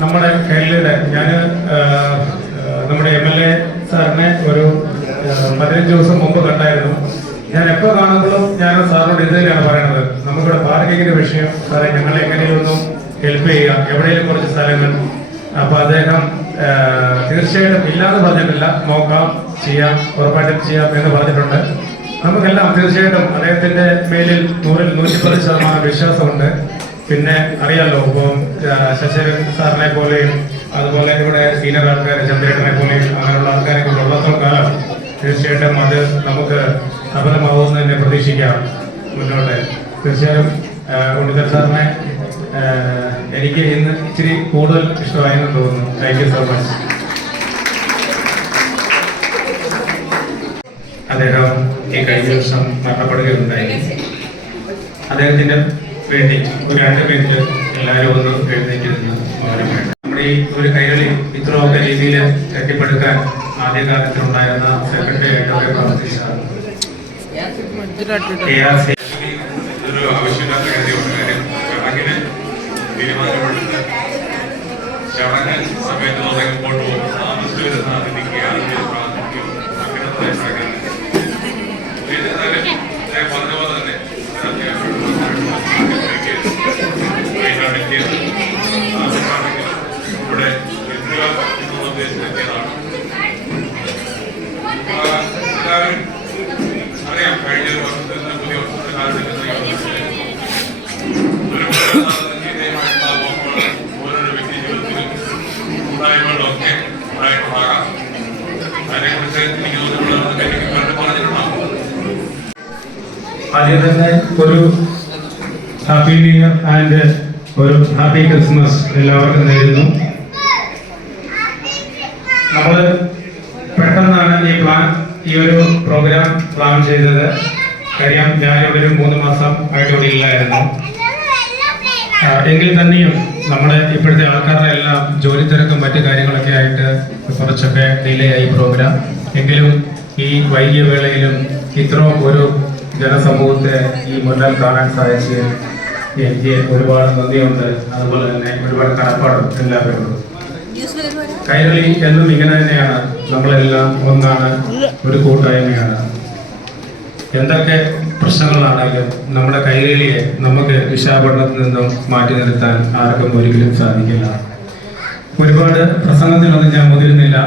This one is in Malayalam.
നമ്മുടെ കേരളയുടെ ഞാൻ നമ്മുടെ MLA സാറിനെ ഒരു 15 ദിവസം മുമ്പ് കണ്ടായിരുന്നു. ഞാൻ എപ്പോൾ കാണുമ്പോഴും ഞാൻ സാറിനോട് ഇതുതന്നെയാണ് പറയുന്നത്, നമുക്കിവിടെ പാർക്കിങ്ങിന്റെ വിഷയം സാറേ ഞങ്ങളെ എങ്ങനെയൊന്നും ഹെൽപ്പ് ചെയ്യുക, എവിടെയെങ്കിലും കുറച്ച് സ്ഥലങ്ങൾ. അപ്പൊ അദ്ദേഹം തീർച്ചയായിട്ടും ഇല്ലാന്ന് പറഞ്ഞിട്ടില്ല, നോക്കാം, ചെയ്യാം, ഉറപ്പായിട്ടും ചെയ്യാം എന്ന് പറഞ്ഞിട്ടുണ്ട്. നമുക്കെല്ലാം തീർച്ചയായിട്ടും അദ്ദേഹത്തിന്റെ മേലിൽ 100-110% വിശ്വാസമുണ്ട്. പിന്നെ അറിയാലോ, ഇപ്പം ശശിധരൻ സാറിനെ പോലെയും അതുപോലെ ഇവിടെ സീനിയർ ആൾക്കാർ ചന്ദ്രേട്ടനെ പോലെയും അങ്ങനെയുള്ള ആൾക്കാരെ കൊണ്ട് ഉള്ളത്തോളം കാലം തീർച്ചയായിട്ടും അത് നമുക്ക് സഫലമാവുമെന്ന് തന്നെ പ്രതീക്ഷിക്കാം മുന്നോട്ട്. തീർച്ചയായും ഉണ്ണിധരൻ സാറിനെ എനിക്ക് ഇന്ന് ഇച്ചിരി കൂടുതൽ ഇഷ്ടമായെന്ന് തോന്നുന്നു. Thank you so much. അദ്ദേഹം ഈ കഴിഞ്ഞ ദിവസം മരണപ്പെടുകയുണ്ടായി. അദ്ദേഹത്തിന്റെ വേണ്ടി ഒരു 2 മിനിറ്റ് എല്ലാവരും ഒന്ന് എഴുന്നേറ്റിരുന്ന് മൗനം വേണം. നമ്മുടെ ഈ ഒരു കൈകളി ഇത്രയൊക്കെ രീതിയിൽ കെട്ടിപ്പടുക്കാൻ ആദ്യകാലത്തിലുണ്ടായിരുന്ന സെക്രട്ടറി ആയിട്ടൊക്കെ പ്രവർത്തിച്ച ഒരു ആവശ്യമില്ലാത്ത കാര്യമാണ്. കാര്യം ചടങ്ങിന് തീരുമാനമെടുത്ത് ചടങ്ങ് സമയത്ത് മുമ്പോട്ട് പോകും. താമസിച്ചു വരുന്ന അതിഥിക്ക് യാതൊരു പ്രാധാന്യവും പറഞ്ഞ പോലെ തന്നെ ഇവിടെ ഉദ്ദേശിച്ചെത്തിയതാണ്. എല്ലാവരും അറിയാം, കഴിഞ്ഞ ഒരു വർഷത്തിൽ നിന്ന് പുതിയ വർഷത്തെ കാലത്ത് ഓരോരോ വ്യക്തി ജീവിതത്തിലും കൂട്ടായ്മകളൊക്കെ ഉണ്ടായിട്ടുണ്ടാകാം. അതിനെക്കുറിച്ച് എനിക്ക് പറഞ്ഞിട്ടുണ്ടാകും. ആദ്യം തന്നെ ഒരു ഹാപ്പി ന്യൂ ഇയർ ആൻഡ് ഒരു ഹാപ്പി ക്രിസ്മസ് എല്ലാവർക്കും നേരുന്നു. നമ്മൾ പെട്ടെന്നാണ് ഈ ഒരു പ്രോഗ്രാം പ്ലാൻ ചെയ്തത്. കാര്യം ഞാനിവിടെ ഒരു 3 മാസം ആയിട്ട് ഇവിടെ ഇല്ലായിരുന്നു. എങ്കിൽ തന്നെയും നമ്മുടെ ഇപ്പോഴത്തെ ആൾക്കാരുടെ എല്ലാം ജോലി തിരക്കും മറ്റു കാര്യങ്ങളൊക്കെ ആയിട്ട് കുറച്ചൊക്കെ ഡിലേ ആയി പ്രോഗ്രാം. എങ്കിലും ഈ വൈകിയ വേളയിലും ഇത്രയും ഒരു ജനസമൂഹത്തെ ഈ മുന്നിൽ കാണാൻ സാധിച്ച് എനിക്ക് ഒരുപാട് നന്ദിയുണ്ട്. അതുപോലെ തന്നെ ഒരുപാട് കടപ്പാടും എല്ലാവരോടും. കൈരളി എന്നും ഇങ്ങനെ തന്നെയാണ്, നമ്മളെല്ലാം ഒന്നാണ്, ഒരു കൂട്ടായ്മയാണ്. എന്തൊക്കെ പ്രശ്നങ്ങളാണെങ്കിലും നമ്മുടെ കൈരളിയെ നമുക്ക് വിശാഖപട്ടണത്തിൽ നിന്നും മാറ്റി നിർത്താൻ ആർക്കും ഒരിക്കലും സാധിക്കില്ല. ഒരുപാട് പ്രസംഗത്തിലൊന്നും ഞാൻ മുതിരുന്നില്ല.